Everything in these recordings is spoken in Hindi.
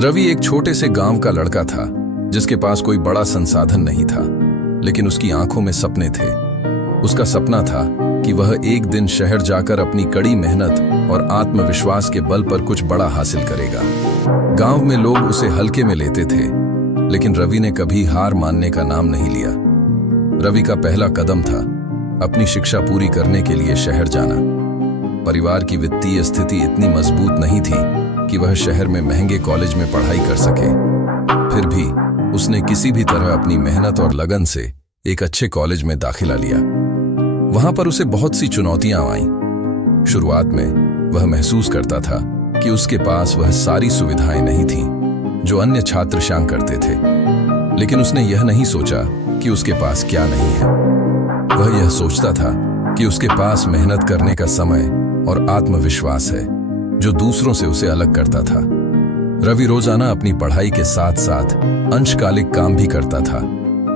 रवि एक छोटे से गांव का लड़का था जिसके पास कोई बड़ा संसाधन नहीं था, लेकिन उसकी आंखों में सपने थे। उसका सपना था कि वह एक दिन शहर जाकर अपनी कड़ी मेहनत और आत्मविश्वास के बल पर कुछ बड़ा हासिल करेगा। गांव में लोग उसे हल्के में लेते थे, लेकिन रवि ने कभी हार मानने का नाम नहीं लिया। रवि का पहला कदम था अपनी शिक्षा पूरी करने के लिए शहर जाना। परिवार की वित्तीय स्थिति इतनी मजबूत नहीं थी कि वह शहर में महंगे कॉलेज में पढ़ाई कर सके। फिर भी उसने किसी भी तरह अपनी मेहनत और लगन से एक अच्छे कॉलेज में दाखिला लिया। वहां पर उसे बहुत सी चुनौतियां आईं। शुरुआत में वह महसूस करता था कि उसके पास वह सारी सुविधाएं नहीं थीं जो अन्य छात्र शांग करते थे, लेकिन उसने यह नहीं सोचा कि उसके पास क्या नहीं है। वह यह सोचता था कि उसके पास मेहनत करने का समय और आत्मविश्वास है जो दूसरों से उसे अलग करता था। रवि रोजाना अपनी पढ़ाई के साथ साथ अंशकालिक काम भी करता था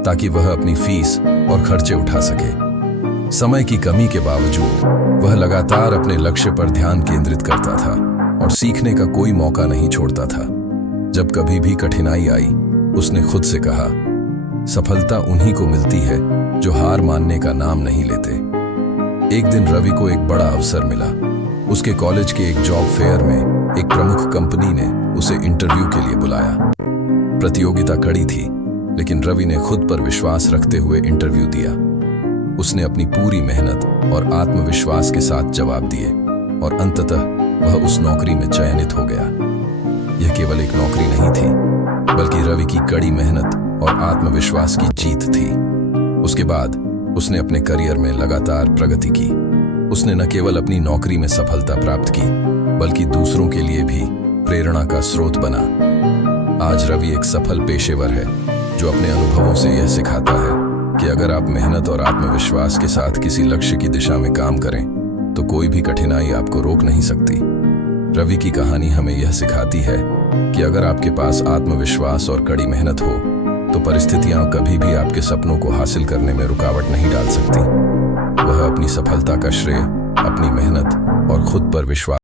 ताकि वह अपनी फीस और खर्चे उठा सके। समय की कमी के बावजूद वह लगातार अपने लक्ष्य पर ध्यान केंद्रित करता था और सीखने का कोई मौका नहीं छोड़ता था। जब कभी भी कठिनाई आई, उसने खुद से कहा, सफलता उन्हीं को मिलती है जो हार मानने का नाम नहीं लेते। एक दिन रवि को एक बड़ा अवसर मिला। उसके कॉलेज के एक जॉब फेयर में एक प्रमुख कंपनी ने उसे इंटरव्यू के लिए बुलाया। प्रतियोगिता कड़ी थी, लेकिन रवि ने खुद पर विश्वास रखते हुए इंटरव्यू दिया। उसने अपनी पूरी मेहनत और आत्मविश्वास के साथ जवाब दिए और अंततः वह उस नौकरी में चयनित हो गया। यह केवल एक नौकरी नहीं थी, बल्कि रवि की कड़ी मेहनत और आत्मविश्वास की जीत थी। उसके बाद उसने अपने करियर में लगातार प्रगति की। उसने न केवल अपनी नौकरी में सफलता प्राप्त की, बल्कि दूसरों के लिए भी प्रेरणा का स्रोत बना। आज रवि एक सफल पेशेवर है जो अपने अनुभवों से यह सिखाता है कि अगर आप मेहनत और आत्मविश्वास के साथ किसी लक्ष्य की दिशा में काम करें तो कोई भी कठिनाई आपको रोक नहीं सकती। रवि की कहानी हमें यह सिखाती है कि अगर आपके पास आत्मविश्वास और कड़ी मेहनत हो तो परिस्थितियां कभी भी आपके सपनों को हासिल करने में रुकावट नहीं डाल सकती। वह अपनी सफलता का श्रेय अपनी मेहनत और खुद पर विश्वास